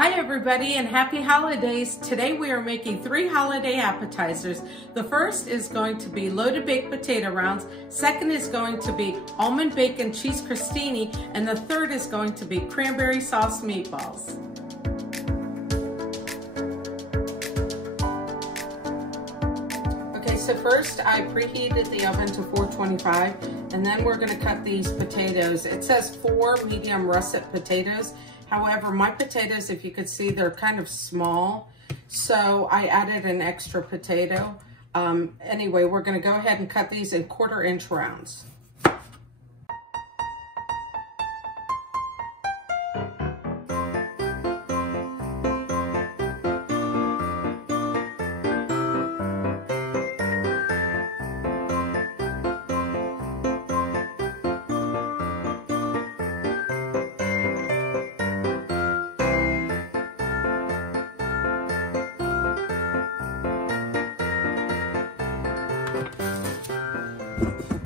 Hi everybody and happy holidays. Today we are making 3 holiday appetizers. The first is going to be loaded baked potato rounds, second is going to be almond bacon cheese crostini, and the third is going to be cranberry sauce meatballs. Okay, so first I preheated the oven to 425 and then we're going to cut these potatoes. It says 4 medium russet potatoes. However, my potatoes, if you could see, they're kind of small, so I added an extra potato. Anyway, we're going to go ahead and cut these in 1/4 inch rounds.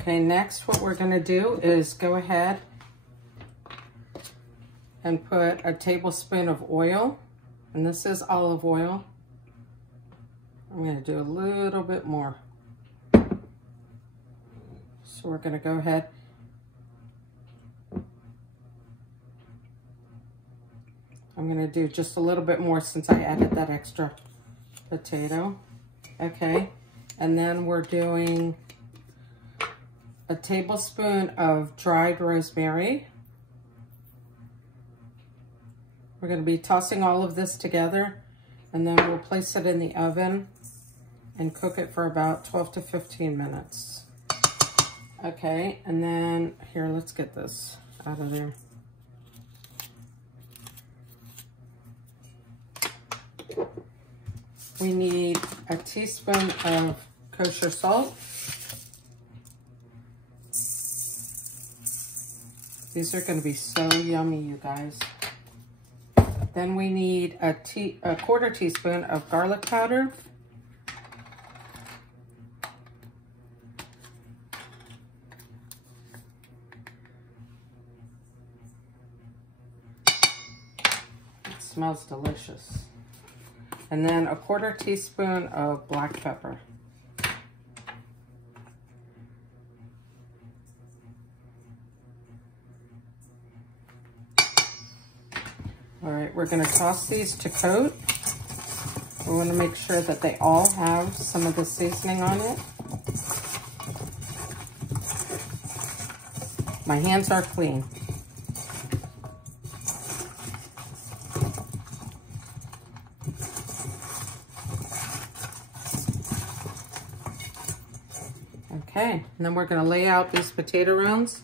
Okay, next what we're going to do is go ahead and put a tablespoon of oil, and this is olive oil. I'm going to do a little bit more. So we're going to go ahead I'm going to do just a little bit more since I added that extra potato. Okay, and then we're doing a tablespoon of dried rosemary. We're going to be tossing all of this together, and then we'll place it in the oven and cook it for about 12 to 15 minutes. Okay, and then here, let's get this out of there. We need a teaspoon of kosher salt. These are going to be so yummy, you guys. Then we need a 1/4 teaspoon of garlic powder. It smells delicious. And then a 1/4 teaspoon of black pepper. All right, we're going to toss these to coat. We want to make sure that they all have some of the seasoning on it. My hands are clean. Okay, and then we're going to lay out these potato rounds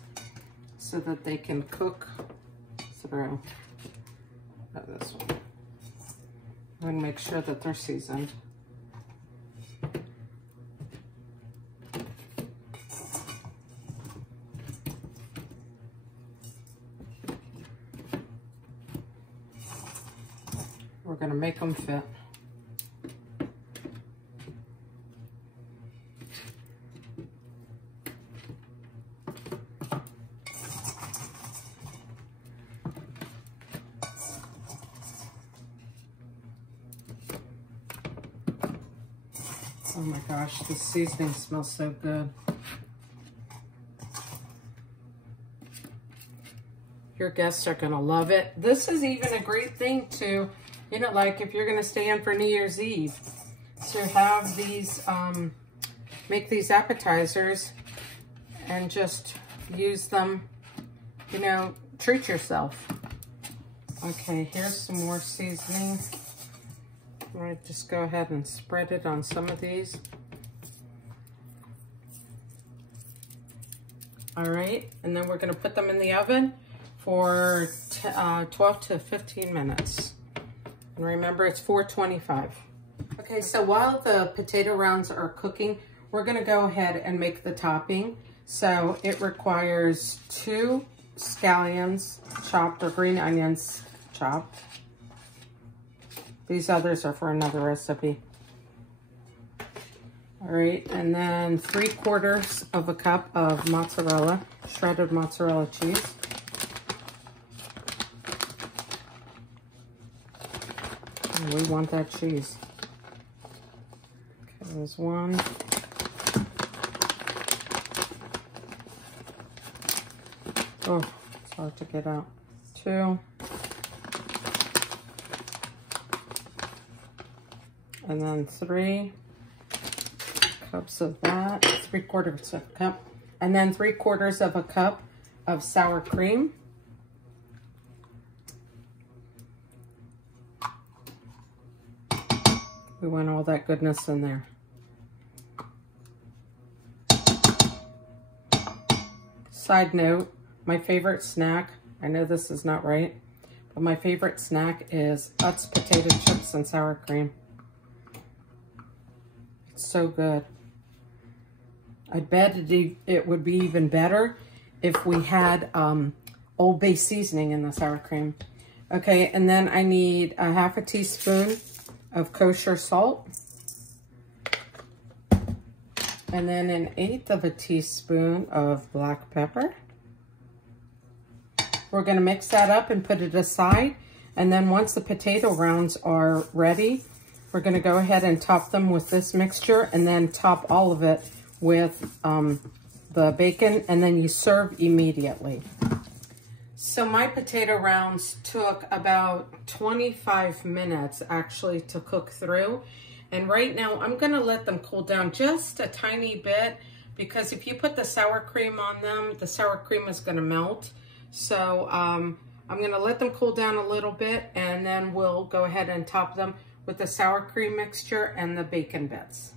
so that they can cook through. This one. I'm going to make sure that they're seasoned. We're going to make them fit. Oh my gosh, the seasoning smells so good. Your guests are gonna love it. This is even a great thing to, you know, like if you're gonna stay in for New Year's Eve, to have these, make these appetizers and just use them, you know, treat yourself. Okay, here's some more seasoning. I'm going to just go ahead and spread it on some of these. All right, and then we're going to put them in the oven for 12 to 15 minutes. And remember, it's 425. Okay, so while the potato rounds are cooking, we're going to go ahead and make the topping. So it requires 2 scallions chopped or green onions chopped. These others are for another recipe. All right, and then 3/4 of a cup of mozzarella, shredded mozzarella cheese. We want that cheese. Okay, there's one. Oh, it's hard to get out. Two. And then 3 cups of that. 3/4 of a cup. And then 3/4 of a cup of sour cream. We want all that goodness in there. Side note, my favorite snack, I know this is not right, but my favorite snack is Utz potato chips and sour cream. It's so good. I bet it would be even better if we had Old Bay seasoning in the sour cream. Okay, and then I need a 1/2 teaspoon of kosher salt. And then 1/8 teaspoon of black pepper. We're gonna mix that up and put it aside. And then once the potato rounds are ready, we're gonna go ahead and top them with this mixture and then top all of it with the bacon, and then you serve immediately. So my potato rounds took about 25 minutes actually to cook through. And right now I'm gonna let them cool down just a tiny bit, because if you put the sour cream on them, the sour cream is gonna melt. So I'm gonna let them cool down a little bit, and then we'll go ahead and top them with the sour cream mixture and the bacon bits.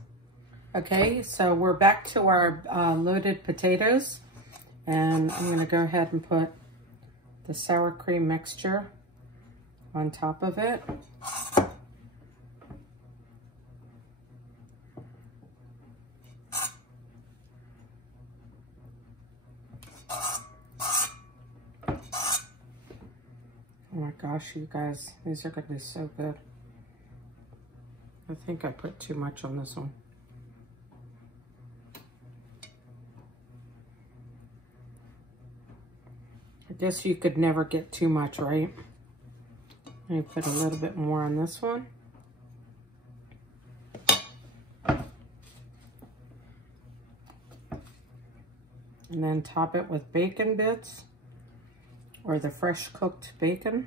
Okay, so we're back to our loaded potatoes, and I'm gonna go ahead and put the sour cream mixture on top of it. Oh my gosh, you guys, these are gonna be so good. I think I put too much on this one. I guess you could never get too much, right? Let me put a little bit more on this one. And then top it with bacon bits, or the fresh cooked bacon.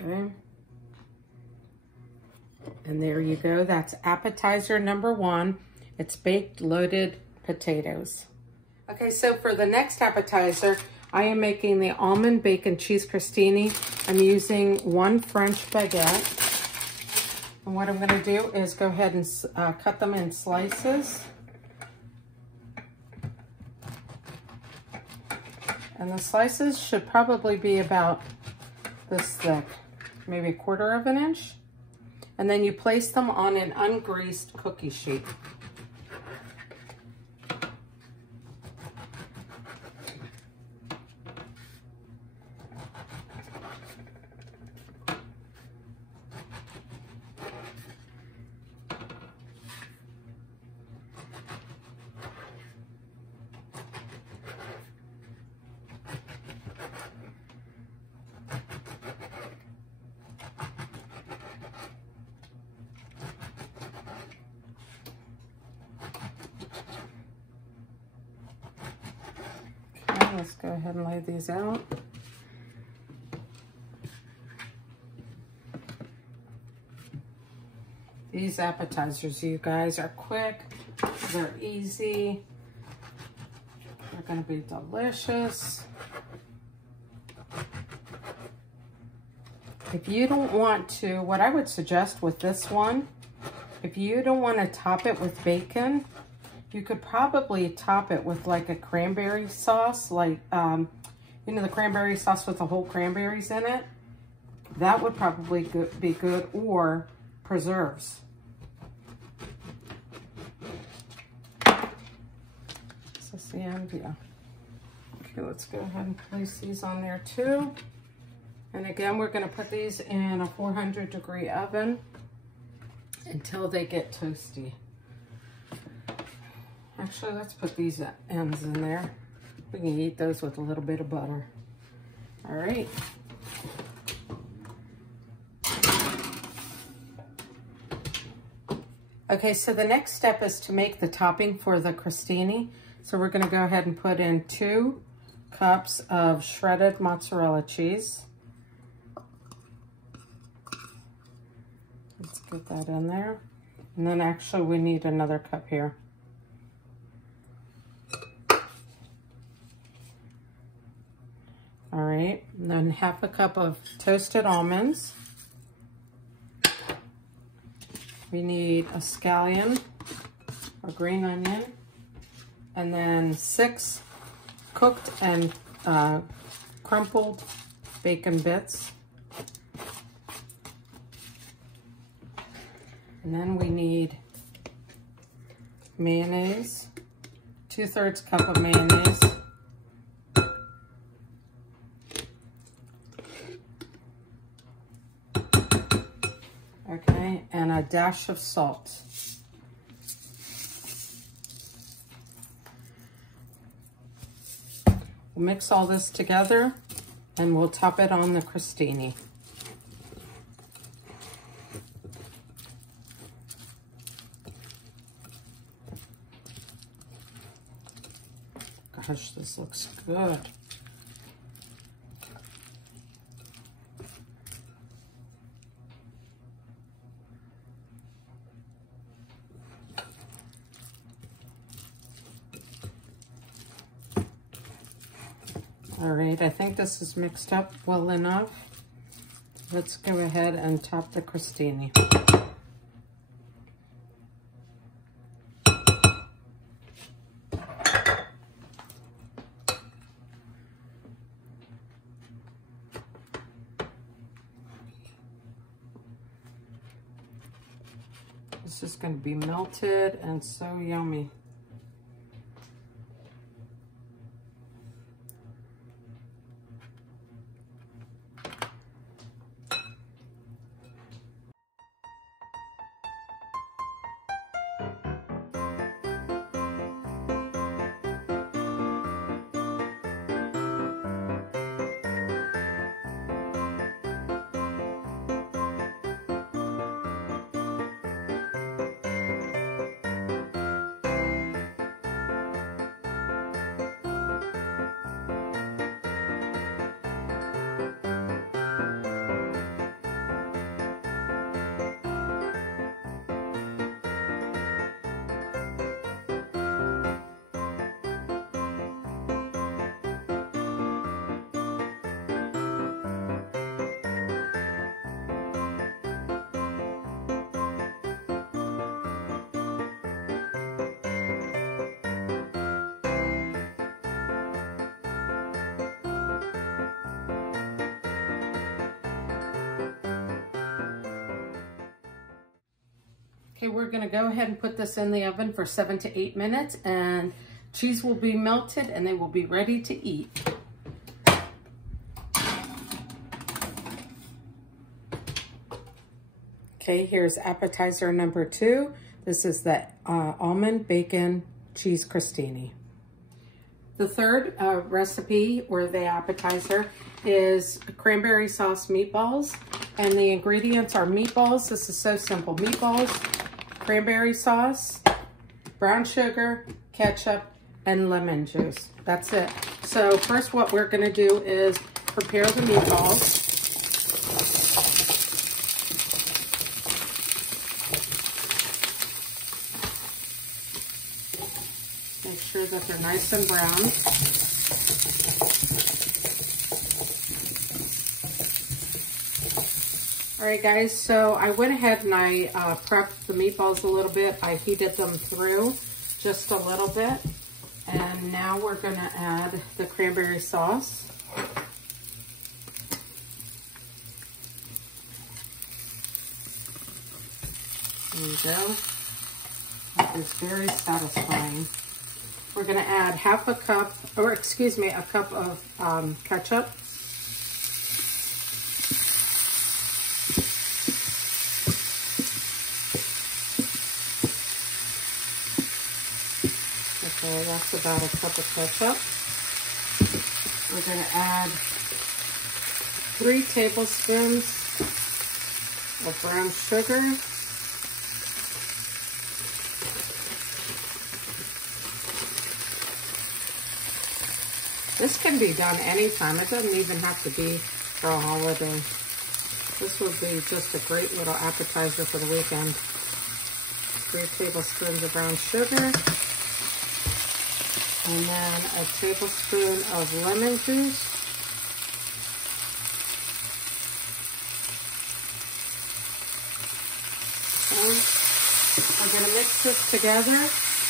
Okay. And there you go. That's appetizer number 1. It's baked loaded potatoes. Okay, so for the next appetizer, I am making the almond bacon cheese crostini. I'm using 1 French baguette. And what I'm going to do is go ahead and cut them in slices. And the slices should probably be about this thick, maybe 1/4 of an inch. And then you place them on an ungreased cookie sheet. Let's go ahead and lay these out. These appetizers, you guys, are quick. They're easy. They're going to be delicious. If you don't want to, what I would suggest with this one, if you don't want to top it with bacon, you could probably top it with like a cranberry sauce, like, you know, the cranberry sauce with the whole cranberries in it. That would probably be good, or preserves. Is this the end? Yeah. Okay, let's go ahead and place these on there too. And again, we're going to put these in a 400-degree oven until they get toasty. Actually, let's put these ends in there. We can eat those with a little bit of butter. All right. Okay, so the next step is to make the topping for the crostini. So we're gonna go ahead and put in 2 cups of shredded mozzarella cheese. Let's get that in there. And then actually we need another cup here. All right, and then half a cup of toasted almonds. We need a scallion, a green onion, and then 6 cooked and crumpled bacon bits. And then we need mayonnaise, 2/3 cup of mayonnaise. Okay, and a dash of salt. We'll mix all this together and we'll top it on the crostini. Gosh, this looks good. All right, I think this is mixed up well enough. Let's go ahead and top the crostini. This is going to be melted and so yummy. Okay, we're gonna go ahead and put this in the oven for 7 to 8 minutes and cheese will be melted and they will be ready to eat. Okay, here's appetizer number 2. This is the almond bacon cheese crostini. The third recipe, or the appetizer, is cranberry sauce meatballs. And the ingredients are meatballs. This is so simple. Meatballs, cranberry sauce, brown sugar, ketchup, and lemon juice. That's it. So first what we're gonna do is prepare the meatballs. Make sure that they're nice and brown. All right, guys, so I went ahead and I prepped the meatballs a little bit. I heated them through just a little bit. And now we're gonna add the cranberry sauce. There you go. That is very satisfying. We're gonna add a cup of ketchup. Okay, that's about a cup of ketchup. We're going to add 3 tablespoons of brown sugar. This can be done anytime. It doesn't even have to be for a holiday. This would be just a great little appetizer for the weekend. 3 tablespoons of brown sugar. And then a tablespoon of lemon juice. Okay. We're going to mix this together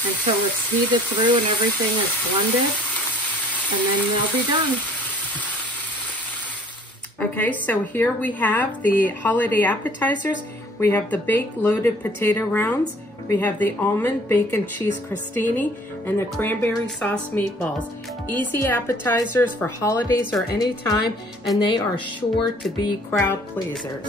until it's heated through and everything is blended. And then they'll be done. Okay, so here we have the holiday appetizers. We have the baked loaded potato rounds. We have the almond bacon cheese crostini and the cranberry sauce meatballs. Easy appetizers for holidays or any time, and they are sure to be crowd pleasers.